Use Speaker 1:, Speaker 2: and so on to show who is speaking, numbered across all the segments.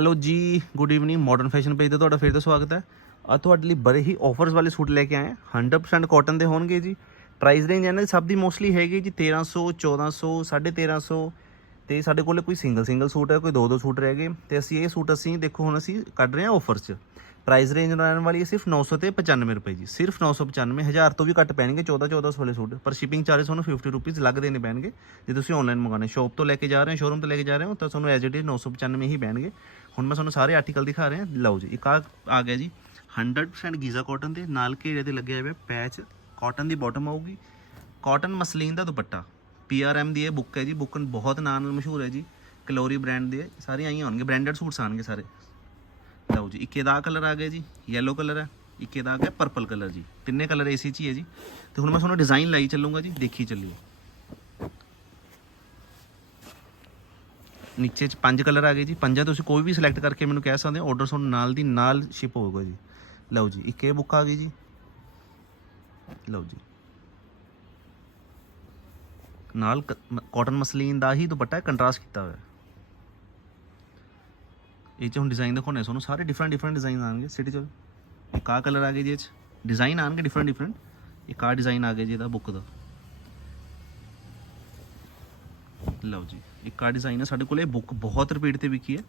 Speaker 1: Hello ਜੀ good evening modern fashion page ਤੇ ਤੁਹਾਡਾ ਫਿਰ ਤੋਂ ਸਵਾਗਤ ਹੈ। ਆ ਤੁਹਾਡੇ ਲਈ ਬੜੇ ਹੀ ਆਫਰਸ ਵਾਲੇ ਸੂਟ ਲੈ ਕੇ ਆਏ ਹਾਂ। 100% ਕਾਟਨ ਦੇ ਹੋਣਗੇ ਜੀ। ਪ੍ਰਾਈਸ ਰੇਂਜ ਇਹਨਾਂ ਦੀ ਸਭ ਦੀ ਮੋਸਟਲੀ ਹੈਗੀ ਜੀ 1300 1400 1350 ਤੇ ਸਾਡੇ ਕੋਲੇ ਕੋਈ ਸਿੰਗਲ ਸਿੰਗਲ ਸੂਟ ਹੈ, ਕੋਈ ਦੋ ਦੋ ਸੂਟ ਰਹਿ ਗਏ। ਤੇ ਅਸੀਂ ਇਹ ਸੂਟ ਅਸੀਂ, ਦੇਖੋ ਹੁਣ ਅਸੀਂ ਕੱਢ ਰਹੇ ਹਾਂ ਆਫਰਸ 'ਚ। ਪ੍ਰਾਈਸ ਰੇਂਜ ਰਹਿਣ ਵਾਲੀ ਹੈ ਸਿਰਫ 900 ਤੇ 95 ਰੁਪਏ ਜੀ। ਸਿਰਫ 995 ਹਜ਼ਾਰ ਤੋਂ ਵੀ ਘੱਟ ਪੈਣਗੇ 14 1400 ਵਾਲੇ ਸੂਟ। ਪਰ ਸ਼ਿਪਿੰਗ ਚਾਰਜ ਤੁਹਾਨੂੰ 50 ਰੁਪਏ ਲੱਗ ਦੇਣੇ ਪੈਣਗੇ। ਜੇ ਤੁਸੀਂ ਆਨਲਾਈਨ ਮੰਗਾਣੇ ਸ਼ਾਪ ਤੋਂ ਲੈ ਕੇ ਜਾ ਰਹੇ ਹੋ ਸ਼ੋਰੂਮ ਤੋਂ ਲੈ ਕੇ ਜਾ ਰਹੇ ਹੋ, ਤਾਂ ਤੁਹਾਨੂੰ ਐਜ਼ ਇਟ ਇਜ਼ 995 ਹੀ ਪੈਣਗੇ। ਹੁਣ ਮੈਂ ਤੁਹਾਨੂੰ ਸਾਰੇ ਆਰਟੀਕਲ ਦਿਖਾ ਰਿਹਾ, ਲਓ ਜੀ, ਇੱਕ ਆ ਆ ਗਿਆ ਜੀ। 100% ਗੀਜ਼ਾ ਕਾਟਨ ਦੇ, ਨਾਲ ਘੇਰੇ ਤੇ ਲੱਗਿਆ ਹੋਇਆ ਪੈਚ ਕਾਟਨ ਦੀ ਬਾਟਮ ਆਊਗੀ। ਕਾਟਨ ਮਸਲੀਨ ਦਾ ਦੁਪੱਟਾ। ਪੀਆਰਐਮ ਦੀ ਇਹ ਬੁੱਕ ਹੈ ਜੀ ਬੁੱਕ ਬਹੁਤ ਨਾਂ ਨਾਲ ਮਸ਼ਹੂਰ ਹੈ ਜੀ ਕਲੋਰੀ ਬ੍ਰਾਂਡ ਦੇ ਸਾਰੇ ਆਈ ਹੋਣਗੇ ਬ੍ਰਾਂਡਡ ਸੂਟਸ ਆਣਗੇ ਸਾਰੇ। ਲਓ ਜੀ, ਇੱਕੇ ਦਾ ਕਲਰ ਆ ਗਿਆ ਜੀ, yellow ਕਲਰ ਹੈ, ਇੱਕੇ ਦਾ ਆ ਗਿਆ ਪਰਪਲ ਕਲਰ ਜੀ, ਤਿੰਨੇ ਕਲਰ ਏਸੀ ਚ ਹੀ ਹੈ ਜੀ। ਤੇ ਹੁਣ ਮੈਂ ਤੁਹਾਨੂੰ ਡਿਜ਼ਾਈਨ ਲਾਈ ਚੱਲੂੰਗਾ ਜੀ, ਦੇਖੀ ਚੱਲਿਓ। ਨੀਚੇ ਚ ਪੰਜ ਕਲਰ ਆ ਗਏ ਜੀ, ਪੰਜਾਂ ਤੁਸੀਂ ਕੋਈ ਵੀ ਸਿਲੈਕਟ ਕਰਕੇ ਮੈਨੂੰ ਕਹਿ ਸਕਦੇ ਹੋ ਆਰਡਰ ਤੁਹਾਨੂੰ ਨਾਲ ਦੀ ਨਾਲ ਸ਼ਿਪ ਹੋਊਗਾ ਜੀ। ਲਓ ਜੀ, ਇੱਕ ਇਹ ਬੁੱਕ ਆ ਗਈ ਜੀ। ਲਓ ਜੀ। ਨਾਲ ਕਾਟਨ ਮਸਲੀਨ ਦਾ ਹੀ ਦੁਪੱਟਾ ਕੰਟਰਾਸਟ ਕੀਤਾ ਹੋਇਆ। ਇਹ ਚ ਹੁਣ ਡਿਜ਼ਾਈਨ ਦਿਖਾਉਣੇ ਤੁਹਾਨੂੰ, ਸਾਰੇ ਡਿਫਰੈਂਟ ਡਿਫਰੈਂਟ ਡਿਜ਼ਾਈਨ ਆਣਗੇ ਸਿਟੀ ਚ। ਇੱਕ ਆਹ ਕਲਰ ਆ ਗਏ ਜੀ ਇਹ ਚ। ਡਿਜ਼ਾਈਨ ਆਣਗੇ ਡਿਫਰੈਂਟ ਡਿਫਰੈਂਟ ਇੱਕ ਆਹ ਡਿਜ਼ਾਈਨ ਆ ਗਿਆ ਜੀ ਇਹਦਾ ਬੁੱਕ ਦਾ। ਲਓ ਜੀ, ਇੱਕ ਆਹ ਡਿਜ਼ਾਈਨ ਹੈ ਸਾਡੇ ਕੋਲ ਇਹ ਬੁੱਕ ਬਹੁਤ ਰਿਪੀਟ ਤੇ ਵਿਕੀ ਹੈ।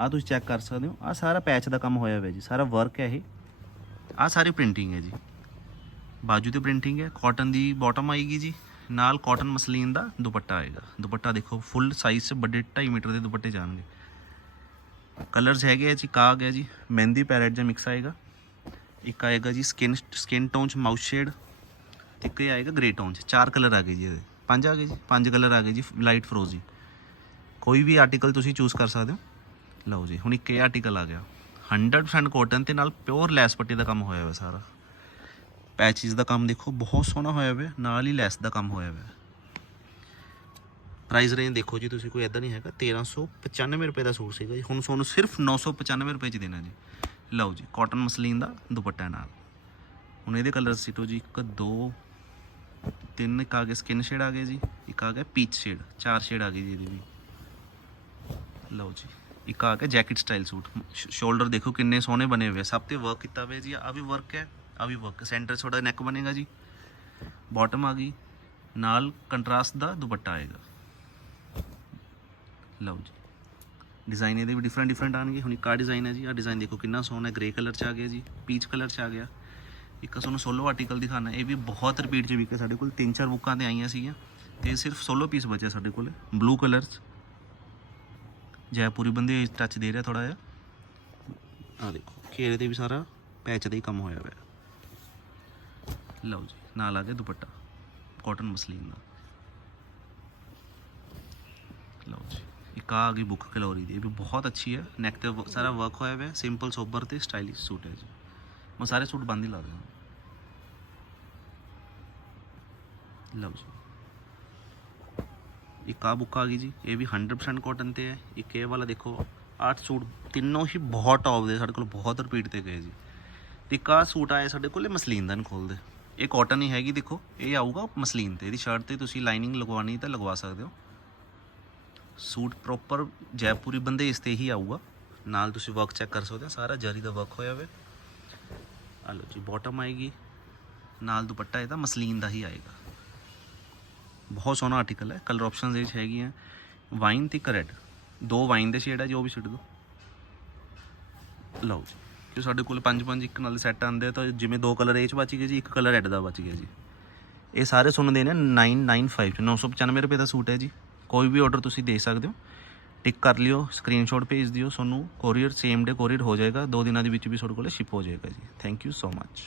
Speaker 1: ਆ ਤੁਸੀਂ ਚੈੱਕ ਕਰ ਸਕਦੇ ਹੋ ਆ ਸਾਰਾ ਪੈਚ ਦਾ ਕੰਮ ਹੋਇਆ ਹੋਇਆ ਜੀ, ਸਾਰਾ ਵਰਕ ਹੈ ਇਹ। ਆ ਸਾਰੀ ਪ੍ਰਿੰਟਿੰਗ ਹੈ ਜੀ। ਬਾਜੂ ਤੇ ਪ੍ਰਿੰਟਿੰਗ ਹੈ ਕਾਟਨ ਦੀ ਬਾਟਮ ਆਏਗੀ ਜੀ। ਨਾਲ ਕਾਟਨ ਮਸਲੀਨ ਦਾ ਦੁਪੱਟਾ ਆਏਗਾ। ਦੁਪੱਟਾ ਦੇਖੋ ਫੁੱਲ ਸਾਈਜ਼ 'ਚ ਵੱਡੇ 2.5 ਮੀਟਰ ਦੇ ਦੁਪੱਟੇ ਜਾਣਗੇ। ਕਲਰਸ ਹੈਗੇ ਆ ਜੀ ਕਾ ਆ ਗਿਆ ਜੀ, ਮਹਿੰਦੀ ਪੈਰਟ ਜਿਹਾ ਮਿਕਸ ਆਏਗਾ। ਇੱਕ ਆਏਗਾ ਜੀ ਸਕਿਨ ਸਕਿਨ ਟੋਨ 'ਚ ਮਾਊਸ ਸ਼ੇਡ ਤੇ ਇੱਕ ਆਏਗਾ ਗ੍ਰੇ ਟੋਨ 'ਚ। ਚਾਰ ਕਲਰ ਆ ਗਏ ਜੀ ਇਹਦੇ। ਪੰਜ ਆ ਗਏ ਜੀ? ਪੰਜ ਕਲਰ ਆ ਗਏ ਜੀ ਲਾਈਟ ਫਰੋਜ਼ੀ ਕੋਈ ਵੀ ਆਰਟੀਕਲ ਤੁਸੀਂ ਚੂਜ਼ ਕਰ ਸਕਦੇ ਹੋ। ਲਓ ਜੀ, ਹੁਣ ਇੱਕ ਇਹ ਆਰਟੀਕਲ ਆ ਗਿਆ। 100% ਕਾਟਨ ਤੇ ਨਾਲ ਪਿਓਰ ਲੈਸ ਪੱਟੀ ਦਾ ਕੰਮ ਹੋਇਆ ਹੋਇਆ ਸਾਰਾ। ਪੈਚਿਸ ਦਾ ਕੰਮ ਦੇਖੋ, ਬਹੁਤ ਸੋਹਣਾ ਹੋਇਆ ਹੋਇਆ ਨਾਲ ਹੀ ਲੈਸ ਦਾ ਕੰਮ ਹੋਇਆ ਹੋਇਆ ਪ੍ਰਾਈਸ ਰੇਂਜ ਦੇਖੋ ਜੀ, ਤੁਸੀਂ ਕੋਈ ਐਦਾਂ ਨਹੀਂ ਹੈਗਾ 1395 ਰੁਪਏ ਦਾ ਸੂਟ ਸੀਗਾ ਜੀ। ਹੁਣ ਤੁਹਾਨੂੰ ਸਿਰਫ 995 ਰੁਪਏ ਚ ਦੇਣਾ ਜੀ। ਲਓ ਜੀ ਕਾਟਨ ਮਸਲੀਨ ਦਾ ਦੁਪੱਟਾ ਨਾਲ। ਹੁਣ ਇਹਦੇ ਕਲਰ ਸੀਟੋ ਜੀ 1 2 ਤਿੰਨ, ਇੱਕ ਆ ਗਏ ਸਕਿਨ ਸ਼ੇਡ ਆ ਗਏ ਜੀ, ਇੱਕ ਆ ਗਿਆ ਪੀਚ ਸ਼ੇਡ ਚਾਰ ਸ਼ੇਡ ਆ ਗਈ ਜੀ ਇਹਦੀ ਵੀ। ਲਓ ਜੀ, ਇੱਕ ਆ ਗਿਆ ਜੈਕਟ ਸਟਾਈਲ ਸੂਟ। ਸ਼ੋਲਡਰ ਦੇਖੋ ਕਿੰਨੇ ਸੋਹਣੇ ਬਣੇ ਹੋਏ ਆ, ਸਭ ਤੇ ਵਰਕ ਕੀਤਾ ਹੋਇਆ ਜੀ ਆ ਵੀ ਵਰਕ ਹੈ। ਆ ਵੀ ਵਰਕ ਸੈਂਟਰ ਛੋਟਾ ਨੈਕ ਬਣੇਗਾ ਜੀ। ਬਾਟਮ ਆ ਗਈ। ਨਾਲ ਕੰਟਰਾਸਟ ਦਾ ਦੁਪੱਟਾ ਆਏਗਾ। ਲਓ ਜੀ। ਡਿਜ਼ਾਈਨ ਇਹਦੇ ਵੀ ਡਿਫਰੈਂਟ ਡਿਫਰੈਂਟ ਆਣਗੇ ਹੁਣ ਇੱਕ ਆ ਡਿਜ਼ਾਈਨ ਹੈ ਜੀ। ਆ ਡਿਜ਼ਾਈਨ ਦੇਖੋ ਕਿੰਨਾ ਸੋਹਣਾ ਹੈ। ਗ੍ਰੇ ਕਲਰ ਚ ਆ ਗਿਆ ਜੀ। ਪੀਚ ਕਲਰ ਚ ਆ ਗਿਆ। ਇੱਕ ਤੁਹਾਨੂੰ ਸੋਲੋ ਆਰਟੀਕਲ ਦਿਖਾਣਾ ਇਹ ਵੀ ਬਹੁਤ ਰਿਪੀਟ ਚ ਵਿਕੇ ਸਾਡੇ ਕੋਲ ਤਿੰਨ ਚਾਰ ਬੁੱਕਾਂ ਤੇ ਆਈਆਂ ਸੀਗੀਆਂ। ਤੇ ਸਿਰਫ ਸੋਲੋ ਪੀਸ ਬਚਿਆ ਸਾਡੇ ਕੋਲ। ਬਲੂ ਕਲਰ ਚ ਜੈਪੁਰੀ ਬੰਦੇ ਟੱਚ ਦੇ ਰਿਹਾ ਥੋੜਾ ਜਿਹਾ। ਆ ਦੇਖੋ। ਘੇਰੇ ਤੇ ਵੀ ਸਾਰਾ ਪੈਚ ਦਾ ਹੀ ਕੰਮ ਹੋਇਆ ਹੋਇਆ। ਲਓ ਜੀ, ਨਾਲ ਆ ਗਿਆ ਦੁਪੱਟਾ ਕਾਟਨ ਮਸਲੀਨ ਦਾ ਲਓ ਜੀ, ਇੱਕ ਆ ਆ ਗਈ ਬੁੱਕ ਕਲੋਰੀ ਦੀ, ਇਹ ਵੀ ਬਹੁਤ ਅੱਛੀ ਹੈ ਨੈਕ ਤੇ ਵ- ਸਾਰਾ ਵਰਕ ਹੋਇਆ ਹੋਇਆ ਹੈ ਸਿੰਪਲ ਸੋਬਰ ਤੇ ਸਟਾਈਲਿਸ਼ ਸੂਟ ਹੈ ਜੀ। ਮੈਂ ਸਾਰੇ ਸੂਟ ਬੰਦ ਹੀ ਲਾ ਦਿਆਂ ਲਓ ਜੀ। ਇੱਕ ਆ ਬੁੱਕ ਆ ਗਈ ਜੀ, ਇਹ ਵੀ 100% ਕਾਟਨ ਤੇ ਹੈ, ਇੱਕ ਇਹ ਵਾਲਾ ਦੇਖੋ ਆਠ ਸੂਟ ਤਿੰਨੋਂ ਹੀ ਬਹੁਤ ਟੌਪ ਦੇ, ਸਾਡੇ ਕੋਲ ਬਹੁਤ ਰਿਪੀਟ ਤੇ ਗਏ ਜੀ। ਤੇ ਇੱਕ ਸੂਟ ਆਏ ਸਾਡੇ ਕੋਲੇ ਮਸਲੀਨ ਦਾ ਨਹੀਂ ਖੋਲਦੇ। ਇਹ ਕਾਟਨ ਹੀ ਹੈਗੀ, ਦੇਖੋ, ਇਹ ਆਊਗਾ ਮਸਲੀਨ ਤੇ, ਇਹਦੀ ਸ਼ਰਟ ਤੇ ਤੁਸੀਂ ਲਾਈਨਿੰਗ ਲਗਵਾਣੀ ਤਾਂ ਲਗਵਾ ਸਕਦੇ ਹੋ। ਸੂਟ ਪ੍ਰੋਪਰ ਜੈਪੁਰੀ ਬੰਦੇਸ਼ ਤੇ ਹੀ ਆਊਗਾ। ਨਾਲ ਤੁਸੀਂ ਵਰਕ ਚੈੱਕ ਕਰ ਸਕਦੇ ਹੋ, ਸਾਰਾ ਜਰੀ ਦਾ ਵਰਕ ਹੋਇਆ ਹੋਵੇ ਆ ਲਓ ਜੀ ਬਾਟਮ ਆਏਗੀ। ਨਾਲ ਦੁਪੱਟਾ ਇਹਦਾ ਮਸਲੀਨ ਦਾ ਹੀ ਆਏਗਾ। ਬਹੁਤ ਸੋਹਣਾ ਆਰਟੀਕਲ ਹੈ ਕਲਰ ਆਪਸ਼ਨਸ ਇਹ 'ਚ ਹੈਗੀਆਂ। ਵਾਈਨ ਤੇ ਰੈਡ ਦੋ ਵਾਈਨ ਦੇ ਸ਼ੇਡ ਹੈ ਜੋ ਵੀ ਛੱਡ ਦੋ। ਲਓ ਜੀ। ਕਿ ਸਾਡੇ ਕੋਲ ਪੰਜ ਪੰਜ ਇੱਕ ਨਾਲ ਸੈੱਟ ਆਉਂਦੇ ਆ, ਤਾਂ ਜਿਵੇਂ ਦੋ ਕਲਰ ਇਹ 'ਚ ਬਚ ਗਏ ਜੀ, ਇੱਕ ਕਲਰ ਰੈੱਡ ਦਾ ਬਚ ਗਿਆ ਜੀ। ਇਹ ਸਾਰੇ ਸੁਣਦੇ ਨੇ 995 ਚ 995 ਰੁਪਏ ਦਾ ਸੂਟ ਹੈ ਜੀ। ਕੋਈ ਵੀ ਆਰਡਰ ਤੁਸੀਂ ਦੇ ਸਕਦੇ ਹੋ। ਟਿਕ ਕਰ ਲਿਓ ਸਕਰੀਨਸ਼ਾਟ ਭੇਜ ਦਿਓ, ਤੁਹਾਨੂੰ ਕੋਰੀਅਰ ਸੇਮ ਡੇ ਕੋਰੀਅਰ ਹੋ ਜਾਏਗਾ, ਦੋ ਦਿਨਾਂ ਦੇ ਵਿੱਚ ਵੀ ਤੁਹਾਡੇ ਕੋਲ ਸ਼ਿਪ ਹੋ ਜਾਏਗਾ ਜੀ। Thank you so much